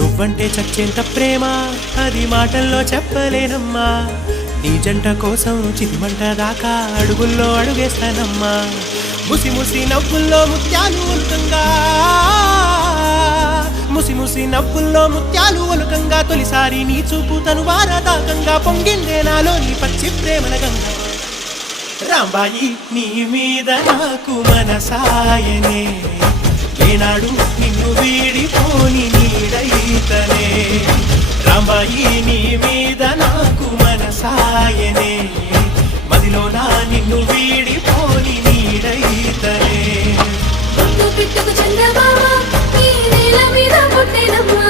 నువ్వంటే చచ్చేంత ప్రేమ అది మాటల్లో చెప్పలేనమ్మా నీ జంట కోసం చితిమంట దాకా అడుగుల్లో అడుగేస్తానమ్మా ముసి ముసి నవ్వుల్లో ముత్యాలు ఒలుకంగా ముసి ముసి నవ్వుల్లో ముత్యాలు ఒలుకంగా తొలిసారి నీ చూపు తను వారదాకంగా పొంగిందే నాలో నీ పచ్చి ప్రేమల గంగా రాంబాయి నీ మీద నాకు మనసాయనే ఏనాడు నిన్ను వీడిపోని నీడైతనే రాంబాయి నీ మీద నాకు మనసాయనే మదిలో నా నిన్ను వీడిపోని నీడైతనే పిట్టుకు చందమామ ఈ నేల మీద పుట్టినమ్మా